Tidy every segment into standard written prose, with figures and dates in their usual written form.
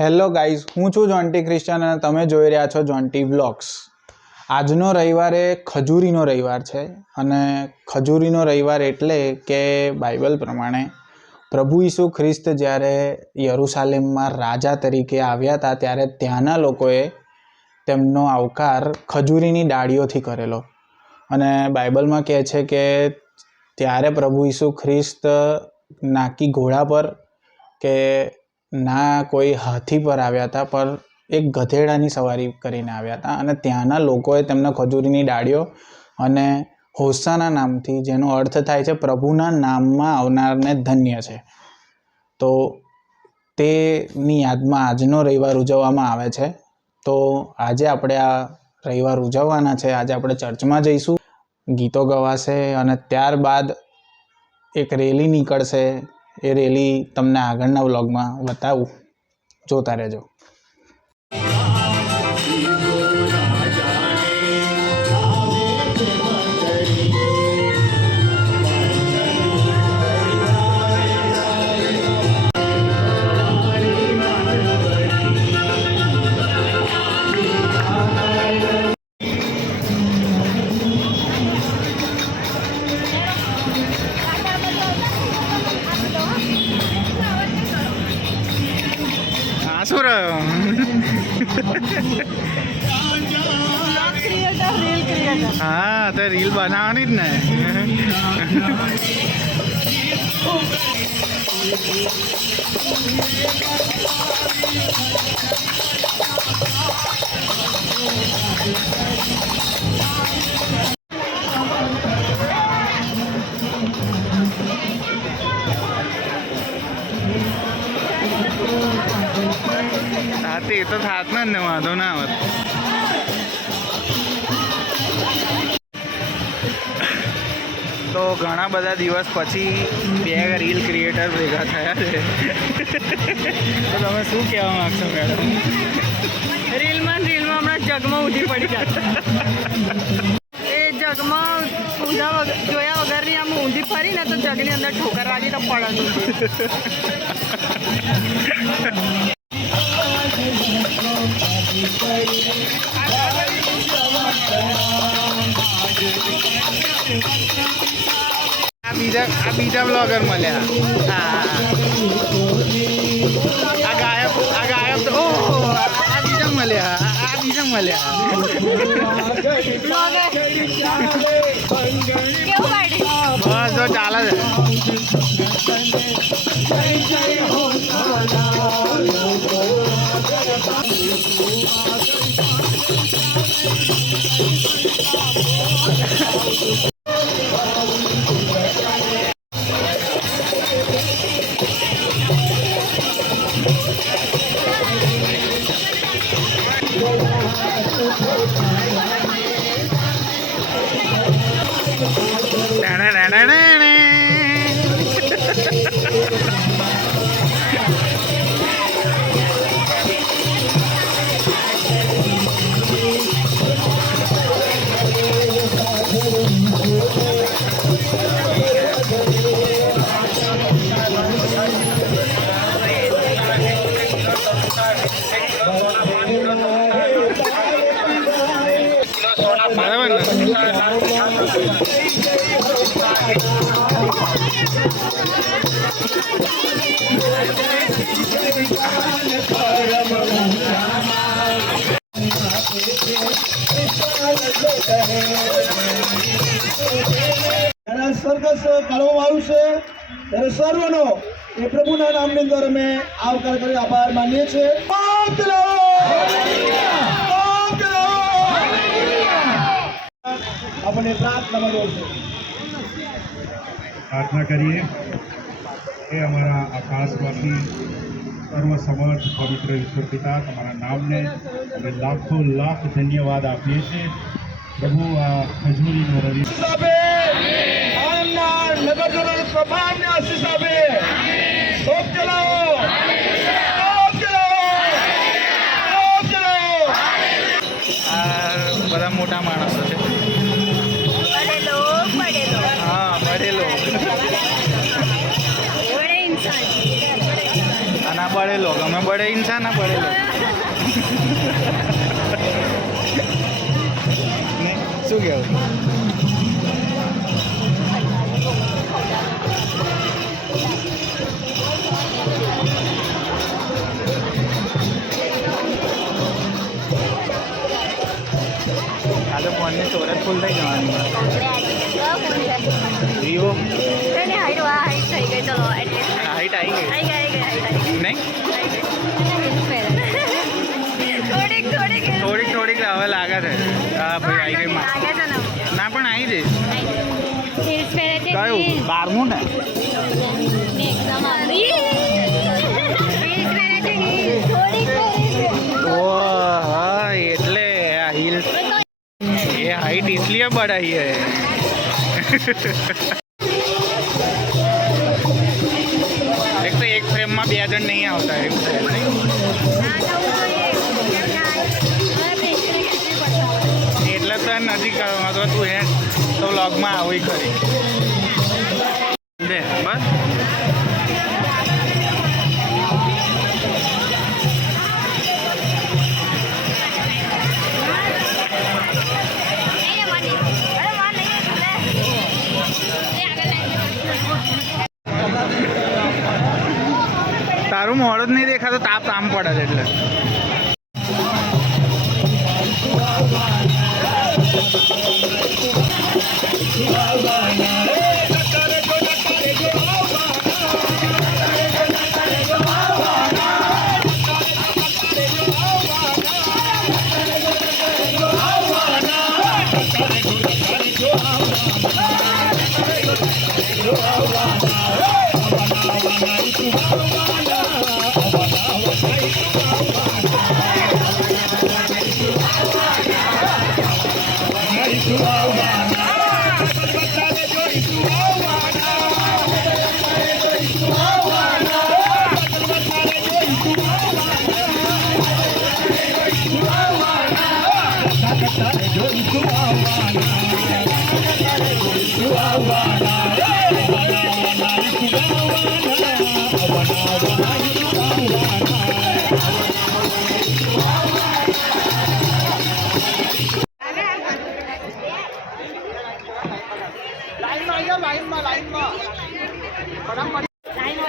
Hello guys, હું છું જોન્ટી Christian અને તમે જોઈ રહ્યા છો જોન્ટી વ્લોગ્સ। આજનો રવિવાર એ ખજૂરીનો રવિવાર છે અને ખજૂરીનો રવિવાર એટલે કે બાઇબલ પ્રમાણે પ્રભુ ઈસુ ખ્રિસ્ત જ્યારે યરુશાલેમમાં રાજા તરીકે આવ્યા હતા ત્યારે ત્યાંના લોકોએ તેમનો આવકાર ખજૂરીની ડાળીઓથી કરેલો અને બાઇબલમાં કહે છે કે ત્યારે પ્રભુ ઈસુ ખ્રિસ્ત નાકી ઘોડા પર કે ના કોઈ હાથી પર આવ્યા હતા, પર એક ગધેડાની સવારી કરીને આવ્યા હતા અને ત્યાંના લોકોએ તેમને ખજૂરીની ડાળીઓ અને હોસાના નામથી, જેનો અર્થ થાય છે પ્રભુના નામમાં આવનારને ધન્ય છે, તો તેની યાદમાં આજનો રવિવાર ઉજવવામાં આવે છે। તો આજે આપણે આ રવિવાર ઉજવવાના છે। આજે આપણે ચર્ચમાં જઈશું, ગીતો ગવાશે અને ત્યારબાદ એક રેલી નીકળશે। એ રેલી તમને આગળના વ્લોગમાં બતાવું, જોતા રહેજો। શું રહ્યો? હા, તો રીલ બનાવવાની જ ને। તે તો થાત ને વાંધો ના આવત। તો ઘણા બધા દિવસ પછી બે રીલ ક્રિએટર ભેગા થયા છે। તો તમે શું કહેવા માંગશો મેડમ? રીલમાં હમણાં જગમાં ઊંધી પડી જશે। એ જગમાં જોયા વગરની આમ ઊંધી ફરી ને તો જગની અંદર ઠોકર વાગી તો પડે। આ બીજા બ્લોગર મળ્યા। આ ગાયબ તો આ બીજા મળ્યા। બસ જો ચાલે છે। સ્વર્ગસ્થ કાઢવામાં આવ્યું છે ત્યારે સર્વનો એ પ્રભુના નામની અંદર અમે આવકાર કરી આભાર માનીએ છીએ। આપણે પ્રાર્થનામાં જોઈશું। प्रार्थना करिए कि हमारा आकाशवासी सर्वसमर्थ पवित्र ईश्वर पिता તમારા નામને અમે લાખો લાખ ધન્યવાદ આપીએ છીએ। પ્રભુ આ ખજૂરીનો રવિ નગરજનોને પ્રભાવને આશીષ આપે। શોક ચલાવો, બધા મોટા માણસો છે। હા, પડેલો અને પડેલો, અમે પડે इंसान ना पड़े शू कहूँ आज फोन ने स्टोरेज फूल थी जवानी वीवो हाइट आई गई नहीं થોડીક થોડીક હવે લાગે છે હા ભાઈ આવી ગઈ ના પણ આવી જઈશ કયું 12મું ને हाँ એટલે આ હિલ ये हाइट इसलिए बढ़ाई है एक तो एक फ्रेम में 2 जन नहीं आता है એટલે તો નજીક તો તું એ તો વ્લોગમાં આવી ખરી દે બસ તારું મોડું જ નહીં દેખાતું તાપ આમ પડે છે એટલે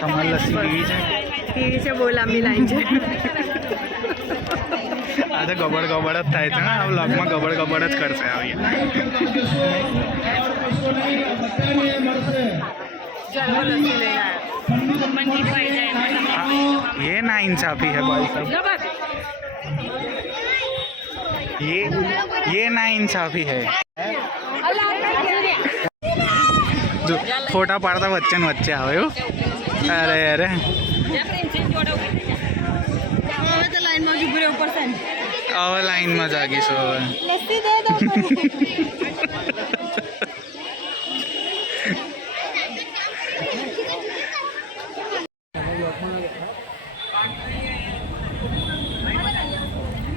તમારી લસ્સી પીવી છે બહુ લાંબી લાઈન છે આજે ગબડ ગબડ જ થાય છે ને આ વ્લોગમાં ગબડ ગબડ જ કરશે આવી ये ना इंसाफी है भाई साहब ये ना इंसाफी है जो फोटा पाड़ता वच्चे ने वच्चे आवे हो अरे अरे હવે લાઈનમાં જાગીશું હવે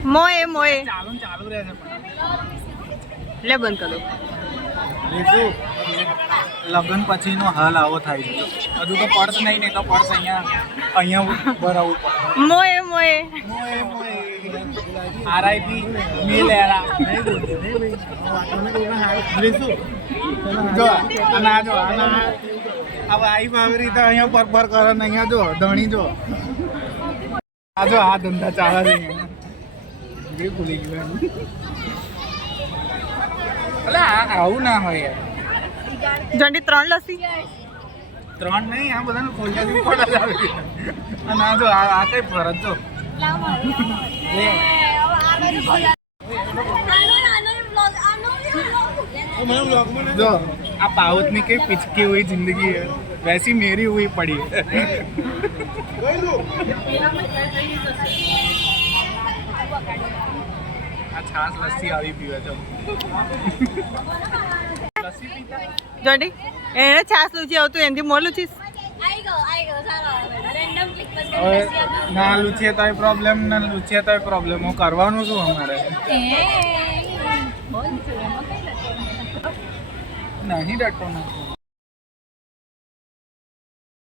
મોએ મોએ ચાલુ રહે છે લે બંધ કરો લગ્ન પછીનો હાલ આવો થાય છે હજુ તો પડશે નહીં તો પડશે અહીંયા ભરાવું પડે મોએ મોએ આરઆઈપી મિલ એરા જો આના જો આના હવે આઈ ભાવરી તો અહીંયા પર પર કરે ને અહીંયા જો ધણી જો આ જો આ ધંધા ચાલે છે બે ભૂલી ગયું એટલે આવું ના હોય યાર જંડી 3 લસ્સી 3 નહીં આ બધાને ખોલતા પડે જ આવે અને આ જો આ કઈ ફરજ જો जो आप पाउत में कई पिचकी हुई जिंदगी है वैसी मेरी हुई पड़ी है छाछ लस्सी આવી પીવે છે લસ્સી પીતા જંડી એને છાસ લુચી આવતું એનથી મોર લુચીસ ના લુચીએ તોય પ્રોબ્લેમ ના લુચીએ તોય પ્રોબ્લેમ હું કરવાનું શું અમારે નહીં ડટતો નથી